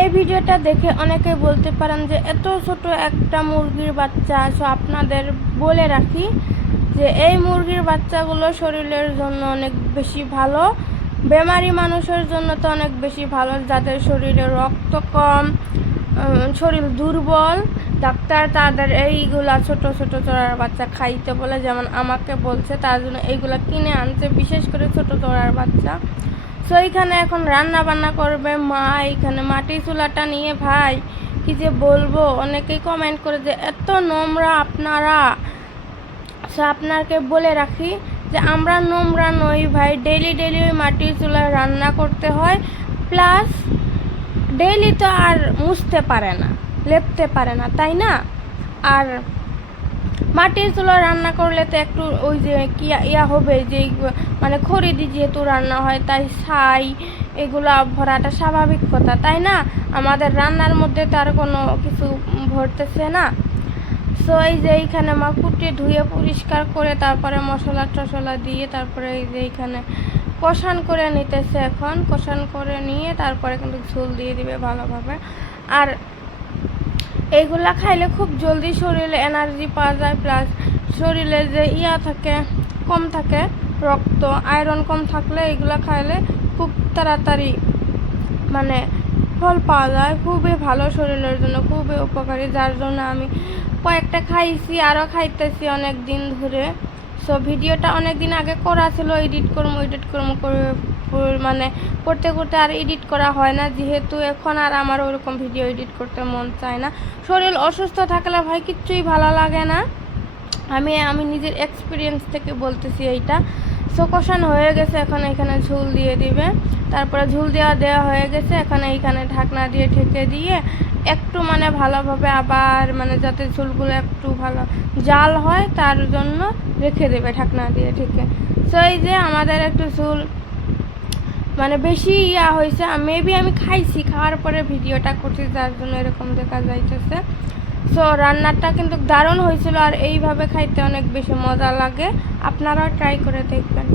এই ভিডিওটা দেখে অনেকে বলতে পারেন যে এত ছোট একটা মুরগির বাচ্চা। সো আপনাদের বলে রাখি যে এই মুরগির বাচ্চাগুলো শরীরের জন্য অনেক বেশি ভালো, বেমারি মানুষের জন্য তো অনেক বেশি ভালো, যাদের শরীরে রক্ত কম, শরীর দুর্বল। ডাক্তার তাদের এইগুলা ছোট ছোট চড়ার বাচ্চা খাইতে বলে, যেমন আমাকে বলছে, তার জন্য এইগুলা কিনে আনছে, বিশেষ করে ছোট চড়ার বাচ্চা। সো এইখানে এখন রান্না বান্না করবে মা। এইখানে মাটির চুলাটা নিয়ে ভাই কি যে বলবো, অনেকেই কমেন্ট করে যে এত নোংরা আপনারা। সো আপনাকে বলে রাখি যে আমরা নোংরা নই ভাই, ডেইলি ডেইলি ওই মাটির চুলায় রান্না করতে হয়, প্লাস ডেইলি তো আর মুছতে পারে না, লেপতে পারে না, তাই না? আর মাটির চুলায় রান্না করলে তো একটু ওই যে কি ইয়া হবে, যে মানে খড়ি যেহেতু রান্না হয় তাই ছাই এগুলা ভরাটা স্বাভাবিক কথা, তাই না? আমাদের রান্নার মধ্যে তো আর কোনো কিছু ভরতেছে না। সো এই যে এইখানে মা কুটিয়ে ধুয়ে পরিষ্কার করে তারপরে মশলা টশলা দিয়ে তারপরে এই যে এইখানে কষান করে নিতেছে। এখন কষান করে নিয়ে তারপরে কিন্তু ঝোল দিয়ে দিবে ভালোভাবে। আর এইগুলা খাইলে খুব জলদি শরীরে এনার্জি পাওয়া যায়, প্লাস শরীরে যে ইয়া থাকে, কম থাকে রক্ত, আয়রন কম থাকলে এইগুলা খাইলে খুব তাড়াতাড়ি মানে ফল পাওয়া যায়। খুবই ভালো, শরীরের জন্য খুবই উপকারী, যার জন্য আমি কয়েকটা খাইছি, আরও খাইতেছি অনেক দিন ধরে। সো ভিডিওটা অনেক দিন আগে করা ছিল, এডিট করবো করে মানে করতে করতে আর এডিট করা হয় না, যেহেতু এখন আর আমার ওরকম ভিডিও এডিট করতে মন চায় না। শরীর অসুস্থ থাকলে ভাই কিচ্ছুই ভালো লাগে না, আমি নিজের এক্সপিরিয়েন্স থেকে বলতেছি এইটা। সো কষানো হয়ে গেছে, এখন এখানে ঝোল দিয়ে দিবে। তারপরে ঝোল দেওয়া হয়ে গেছে, এখন এইখানে ঢাকনা দিয়ে ঢেকে দিয়ে একটু মানে ভালোভাবে আবার মানে যাতে ঝোলগুলো একটু ভালো জাল হয় তার জন্য রেখে দেবে ঢাকনা দিয়ে ঢেকে। সো এই যে আমাদের একটু ঝোল মানে বেশি ইয়া হয়েছে, মেবি আমি খাইছি, খাওয়ার পরে ভিডিওটা করছি, যার জন্য এরকম দেখা যাইতেছে। সো রান্নাটা কিন্তু দারুণ হয়েছিল, আর এইভাবে খাইতে অনেক বেশি মজা লাগে, আপনারাও ট্রাই করে দেখবেন।